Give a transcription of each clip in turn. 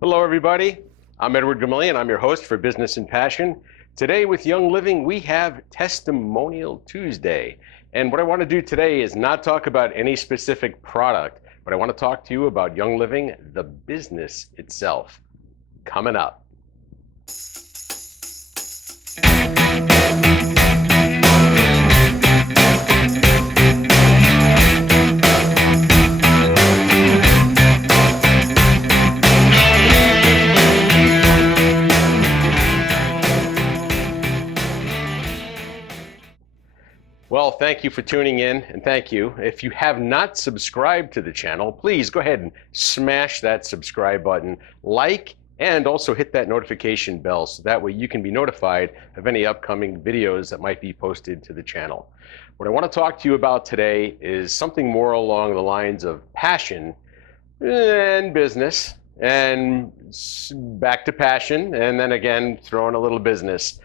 Hello, everybody. I'm Edward Gomillion. I'm your host for Business and Passion. Today with Young Living, we have Testimonial Tuesday. And what I want to do today is not talk about any specific product, but I want to talk to you about Young Living, the business itself. Coming up. Well, thank you for tuning in, and thank you. If you have not subscribed to the channel, please go ahead and smash that subscribe button, like, and also hit that notification bell so that way you can be notified of any upcoming videos that might be posted to the channel. What I want to talk to you about today is something more along the lines of passion and business, and back to passion, and then again, throw in a little business.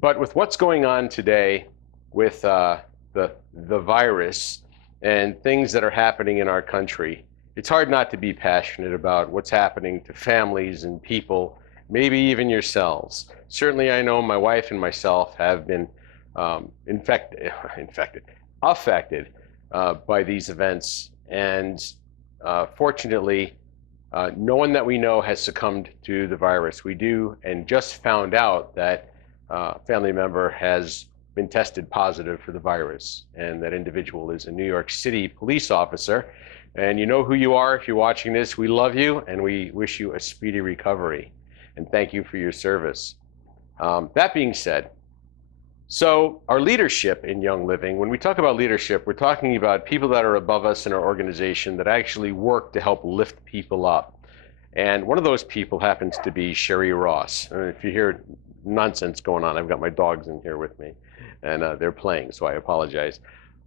But with what's going on today, with the virus and things that are happening in our country, it's hard not to be passionate about what's happening to families and people, maybe even yourselves. Certainly, I know my wife and myself have been affected by these events, and fortunately, no one that we know has succumbed to the virus. We do, and just found out that a family member has been tested positive for the virus, and that individual is a New York City police officer. And you know who you are if you're watching this. We love you, and we wish you a speedy recovery, and thank you for your service. That being said, so our leadership in Young Living, when we talk about leadership, we're talking about people that are above us in our organization that actually work to help lift people up. And one of those people happens to be Sherry Ross. If you hear nonsense going on, I've got my dogs in here with me, and they're playing, so I apologize.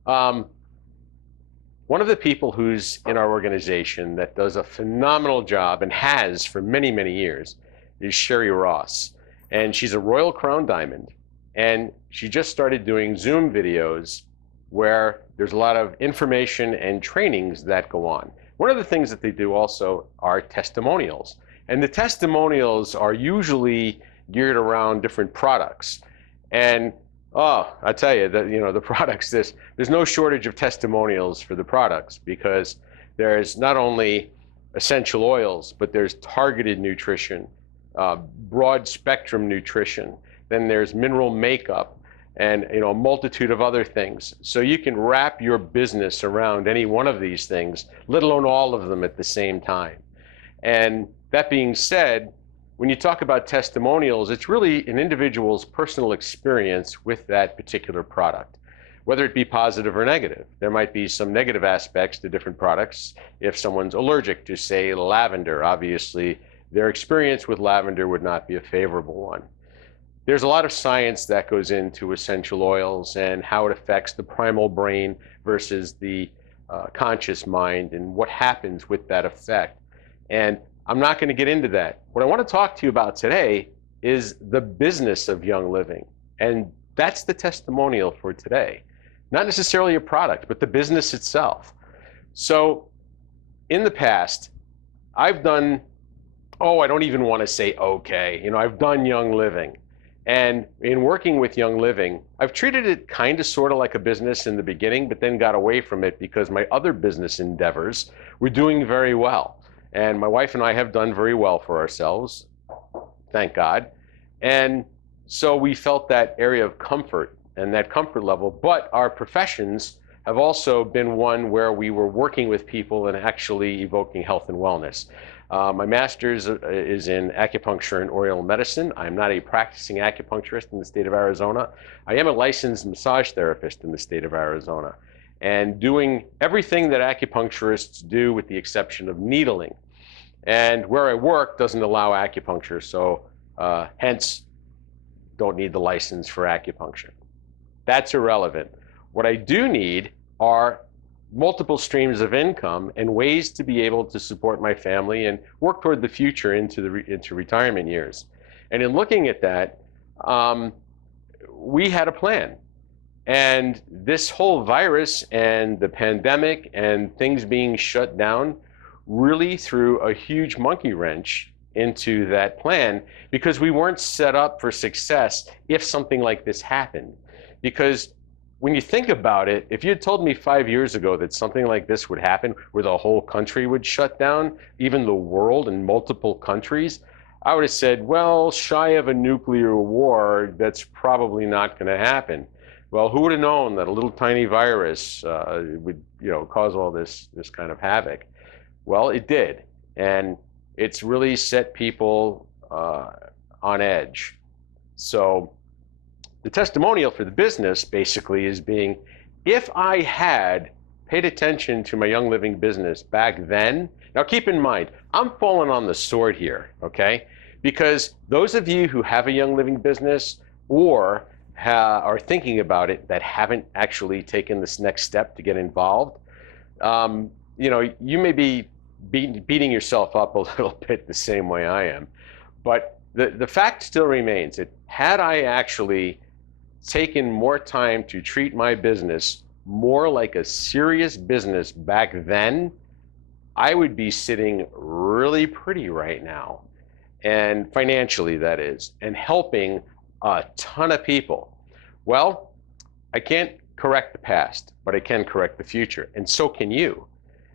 One of the people who's in our organization that does a phenomenal job and has for many, many years is Sherry Ross. And she's a Royal Crown Diamond. And she just started doing Zoom videos where there's a lot of information and trainings that go on. One of the things that they do also are testimonials. And the testimonials are usually geared around different products. And I tell you that, the products, there's no shortage of testimonials for the products, because there's not only essential oils, but there's targeted nutrition, broad spectrum nutrition. Then there's mineral makeup, and a multitude of other things. So you can wrap your business around any one of these things, let alone all of them at the same time. And that being said, when you talk about testimonials, it's really an individual's personal experience with that particular product, whether it be positive or negative. There might be some negative aspects to different products. If someone's allergic to, say, lavender, obviously their experience with lavender would not be a favorable one. There's a lot of science that goes into essential oils and how it affects the primal brain versus the conscious mind, and what happens with that effect. And I'm not going to get into that. What I want to talk to you about today is the business of Young Living. And that's the testimonial for today. Not necessarily a product, but the business itself. So in the past, I've done, I don't even want to say okay. I've done Young Living. And in working with Young Living, I've treated it kind of sort of like a business in the beginning, but then got away from it because my other business endeavors were doing very well. And my wife and I have done very well for ourselves, thank God. And so we felt that area of comfort and that comfort level, but our professions have also been one where we were working with people and actually evoking health and wellness. My master's is in acupuncture and oriental medicine. I'm not a practicing acupuncturist in the state of Arizona. I am a licensed massage therapist in the state of Arizona, and doing everything that acupuncturists do with the exception of needling. And where I work doesn't allow acupuncture, so hence don't need the license for acupuncture. That's irrelevant. What I do need are multiple streams of income and ways to be able to support my family and work toward the future into retirement years. And in looking at that, we had a plan. And this whole virus and the pandemic and things being shut down really threw a huge monkey wrench into that plan because we weren't set up for success if something like this happened. Because when you think about it, if you had told me 5 years ago that something like this would happen, where the whole country would shut down, even the world in multiple countries, I would have said, well, shy of a nuclear war, that's probably not going to happen. Well, who would have known that a little tiny virus would, cause all this kind of havoc? Well, it did, and it's really set people on edge. So the testimonial for the business basically is being, if I had paid attention to my Young Living business back then, now keep in mind, I'm falling on the sword here, okay? Because those of you who have a Young Living business or are thinking about it that haven't actually taken this next step to get involved, you may be beating yourself up a little bit the same way I am. But the fact still remains that had I actually taken more time to treat my business more like a serious business back then, I would be sitting really pretty right now, and financially that is, and helping a ton of people. Well, I can't correct the past, but I can correct the future, and so can you.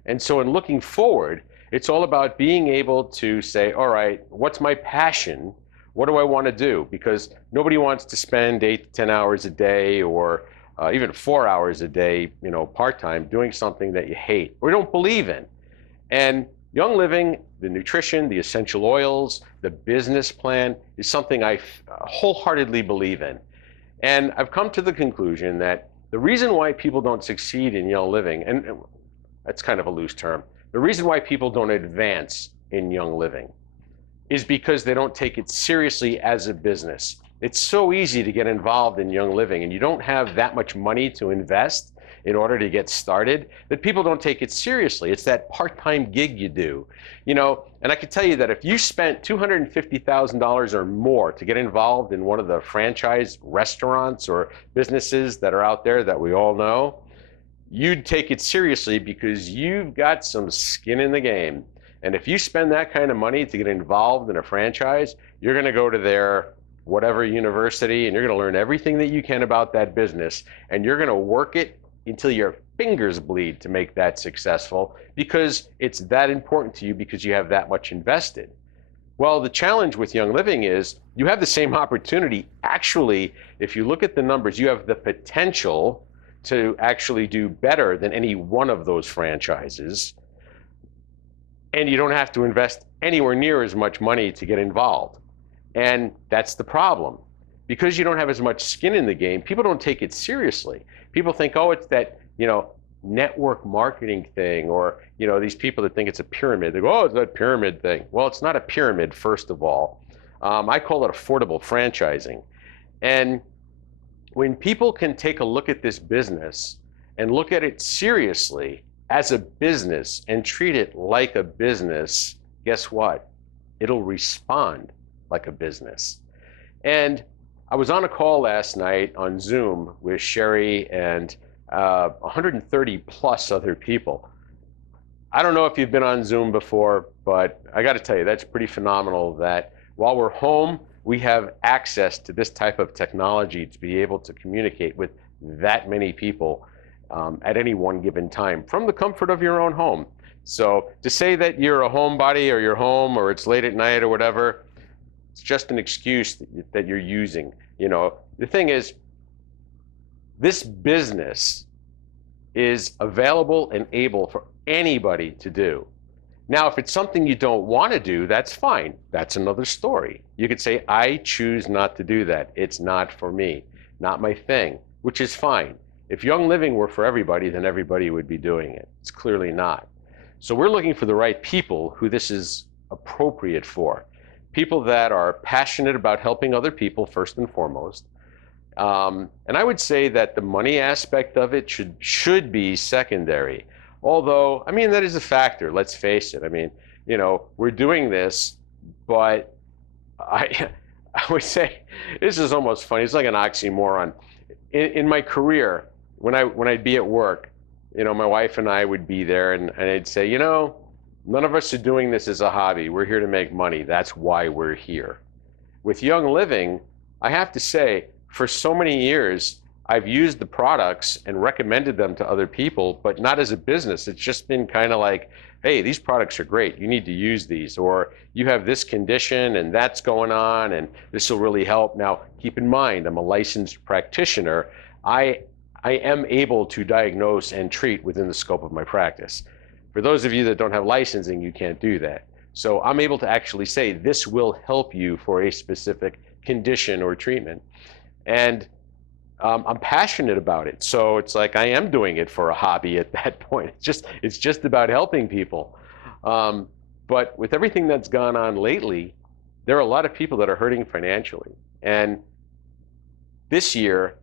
And so in looking forward, it's all about being able to say, all right, what's my passion? What do I want to do? Because nobody wants to spend 8 to 10 hours a day or even 4 hours a day, part-time doing something that you hate or don't believe in. And Young Living, the nutrition, the essential oils, the business plan is something I wholeheartedly believe in. And I've come to the conclusion that the reason why people don't succeed in Young Living, and that's kind of a loose term, the reason why people don't advance in Young Living is because they don't take it seriously as a business. It's so easy to get involved in Young Living, and you don't have that much money to invest in order to get started, that people don't take it seriously. It's that part-time gig you do. And I can tell you that if you spent $250,000 or more to get involved in one of the franchise restaurants or businesses that are out there that we all know, you'd take it seriously because you've got some skin in the game. And if you spend that kind of money to get involved in a franchise, you're going to go to their whatever university and you're going to learn everything that you can about that business, and you're going to work it until your fingers bleed to make that successful because it's that important to you because you have that much invested. Well, the challenge with Young Living is you have the same opportunity. Actually, if you look at the numbers, you have the potential to actually do better than any one of those franchises. And you don't have to invest anywhere near as much money to get involved. And that's the problem. Because you don't have as much skin in the game, people don't take it seriously. People think, oh, it's that, network marketing thing, or, these people that think it's a pyramid. They go, oh, it's that pyramid thing. Well, it's not a pyramid, first of all. I call it affordable franchising. And when people can take a look at this business and look at it seriously as a business and treat it like a business, guess what? It'll respond like a business. And I was on a call last night on Zoom with Sherry and 130 plus other people. I don't know if you've been on Zoom before, but I got to tell you, that's pretty phenomenal that while we're home, we have access to this type of technology to be able to communicate with that many people at any one given time from the comfort of your own home. So to say that you're a homebody or you're home or it's late at night or whatever, it's just an excuse that you're using. The thing is, this business is available and able for anybody to do. Now, if it's something you don't want to do, that's fine. That's another story. You could say, I choose not to do that. It's not for me, not my thing, which is fine. If Young Living were for everybody, then everybody would be doing it. It's clearly not. So we're looking for the right people who this is appropriate for. People that are passionate about helping other people first and foremost. And I would say that the money aspect of it should be secondary. Although, that is a factor, let's face it. We're doing this, but I would say, this is almost funny, it's like an oxymoron. In my career, when I'd be at work, my wife and I would be there and I'd say, None of us are doing this as a hobby. We're here to make money. That's why we're here. With Young Living, I have to say, for so many years, I've used the products and recommended them to other people, but not as a business. It's just been kind of like, hey, these products are great. You need to use these. Or you have this condition and that's going on and this will really help. Now, keep in mind, I'm a licensed practitioner. I am able to diagnose and treat within the scope of my practice. For those of you that don't have licensing, you can't do that. So I'm able to actually say this will help you for a specific condition or treatment. And I'm passionate about it. So it's like I am doing it for a hobby at that point. It's just about helping people. But with everything that's gone on lately, there are a lot of people that are hurting financially. And this year,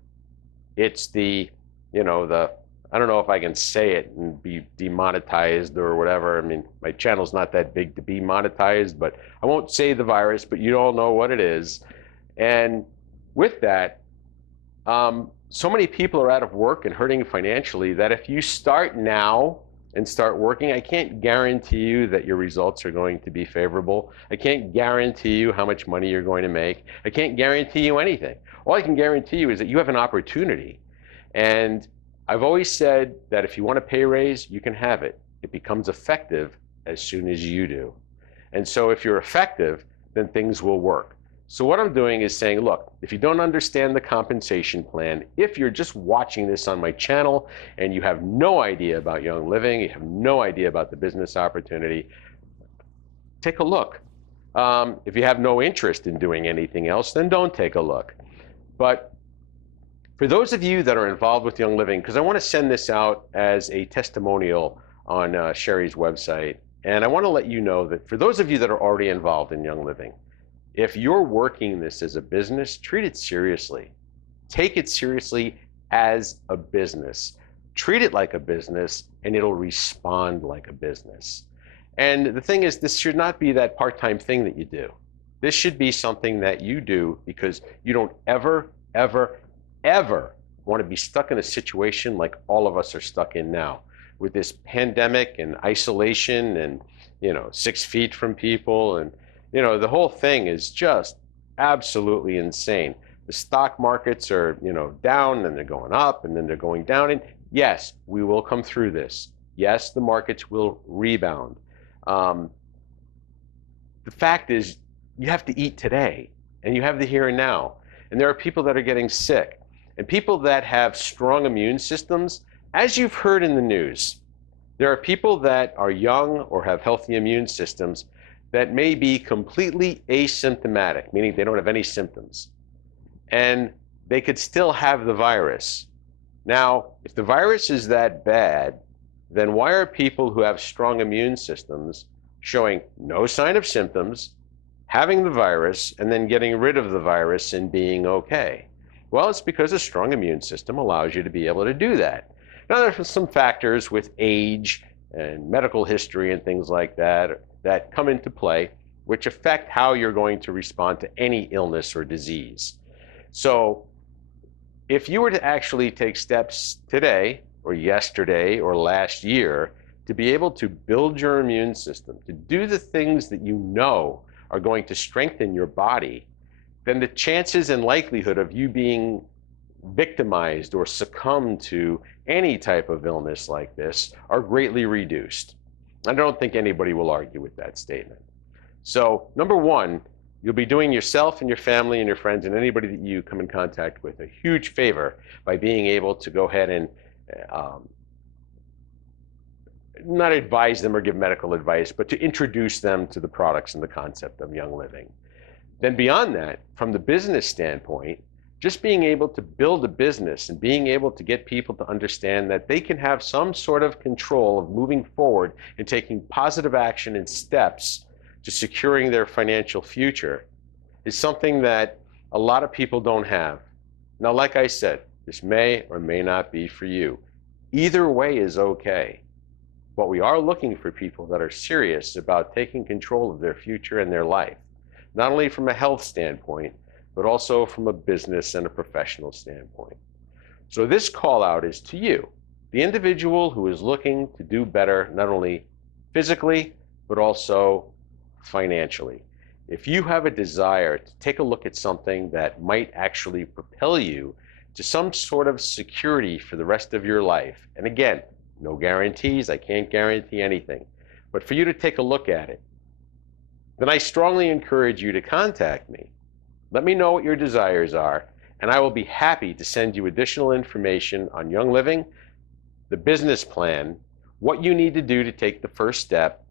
it's the, I don't know if I can say it and be demonetized or whatever. I mean, my channel's not that big to be monetized, but I won't say the virus, but you all know what it is. And with that, so many people are out of work and hurting financially that if you start now and start working, I can't guarantee you that your results are going to be favorable. I can't guarantee you how much money you're going to make. I can't guarantee you anything. All I can guarantee you is that you have an opportunity. And I've always said that if you want a pay raise, you can have it. It becomes effective as soon as you do. And so if you're effective, then things will work. So what I'm doing is saying, look, if you don't understand the compensation plan, if you're just watching this on my channel and you have no idea about Young Living, you have no idea about the business opportunity, take a look. If you have no interest in doing anything else, then don't take a look. But for those of you that are involved with Young Living, because I want to send this out as a testimonial on Sherry's website, and I want to let you know that for those of you that are already involved in Young Living, if you're working this as a business, treat it seriously. Take it seriously as a business. Treat it like a business, and it'll respond like a business. And the thing is, this should not be that part-time thing that you do. This should be something that you do because you don't ever, ever, ever want to be stuck in a situation like all of us are stuck in now with this pandemic and isolation and, 6 feet from people. And, the whole thing is just absolutely insane. The stock markets are, down and they're going up and then they're going down. And yes, we will come through this. Yes, the markets will rebound. The fact is, you have to eat today and you have the here and now. And there are people that are getting sick. And people that have strong immune systems, as you've heard in the news, there are people that are young or have healthy immune systems that may be completely asymptomatic, meaning they don't have any symptoms. And they could still have the virus. Now, if the virus is that bad, then why are people who have strong immune systems showing no sign of symptoms, having the virus, and then getting rid of the virus and being okay? Well, it's because a strong immune system allows you to be able to do that. Now, there are some factors with age and medical history and things like that that come into play, which affect how you're going to respond to any illness or disease. So if you were to actually take steps today or yesterday or last year to be able to build your immune system, to do the things that you know are going to strengthen your body, then the chances and likelihood of you being victimized or succumb to any type of illness like this are greatly reduced. I don't think anybody will argue with that statement. So number one, you'll be doing yourself and your family and your friends and anybody that you come in contact with a huge favor by being able to go ahead and not advise them or give medical advice, but to introduce them to the products and the concept of Young Living. Then beyond that, from the business standpoint, just being able to build a business and being able to get people to understand that they can have some sort of control of moving forward and taking positive action and steps to securing their financial future is something that a lot of people don't have. Now, like I said, this may or may not be for you. Either way is okay. But we are looking for people that are serious about taking control of their future and their life, not only from a health standpoint, but also from a business and a professional standpoint. So this call out is to you, the individual who is looking to do better, not only physically, but also financially. If you have a desire to take a look at something that might actually propel you to some sort of security for the rest of your life, and again, no guarantees, I can't guarantee anything, but for you to take a look at it, then I strongly encourage you to contact me. Let me know what your desires are, and I will be happy to send you additional information on Young Living, the business plan, what you need to do to take the first step,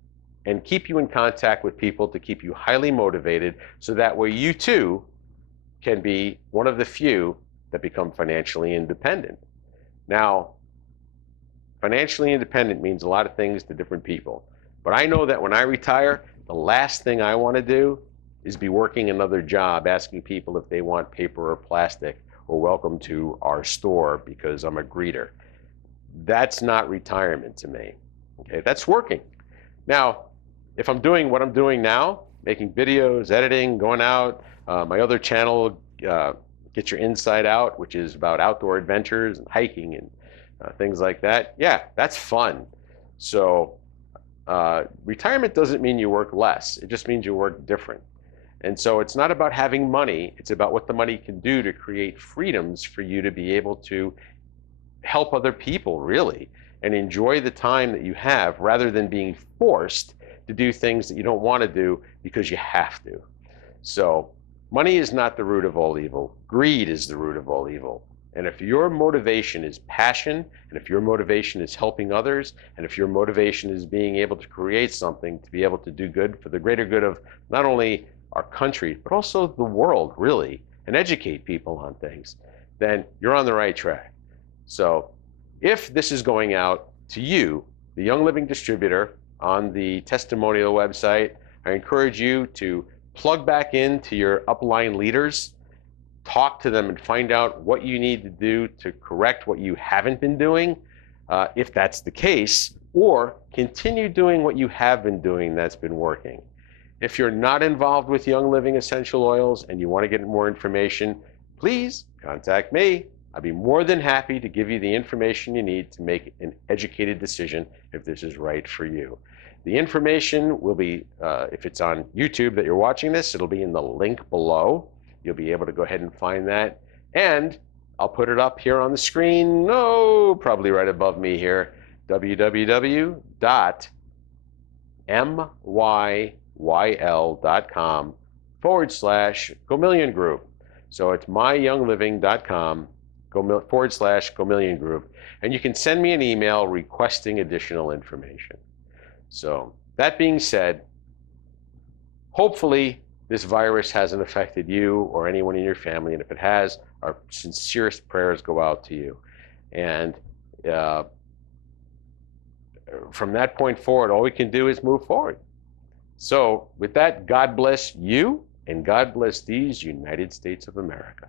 and keep you in contact with people to keep you highly motivated so that way you too can be one of the few that become financially independent. Now, financially independent means a lot of things to different people, but I know that when I retire, the last thing I want to do is be working another job asking people if they want paper or plastic or welcome to our store because I'm a greeter. That's not retirement to me. Okay, that's working. Now, if I'm doing what I'm doing now, making videos, editing, going out, my other channel, Get Your Inside Out, which is about outdoor adventures and hiking and things like that, yeah, that's fun. So retirement doesn't mean you work less. It just means you work different. And so it's not about having money. It's about what the money can do to create freedoms for you to be able to help other people, really, and enjoy the time that you have rather than being forced to do things that you don't want to do because you have to. So money is not the root of all evil. Greed is the root of all evil. And if your motivation is passion, and if your motivation is helping others, and if your motivation is being able to create something to be able to do good for the greater good of not only our country, but also the world, really, and educate people on things, then you're on the right track. So if this is going out to you, the Young Living distributor, on the testimonial website, I encourage you to plug back into your upline leaders, talk to them and find out what you need to do to correct what you haven't been doing, if that's the case, or continue doing what you have been doing that's been working. If you're not involved with Young Living essential oils and you want to get more information, please contact me. I'd be more than happy to give you the information you need to make an educated decision if this is right for you. The information will be, if it's on YouTube that you're watching this, it'll be in the link below. You'll be able to go ahead and find that. And I'll put it up here on the screen, probably right above me here, www.myyl.com/GoMillion Group. So it's myyoungliving.com/GoMillion Group. And you can send me an email requesting additional information. So that being said, hopefully this virus hasn't affected you or anyone in your family. And if it has, our sincerest prayers go out to you. And from that point forward, all we can do is move forward. So with that, God bless you and God bless these United States of America.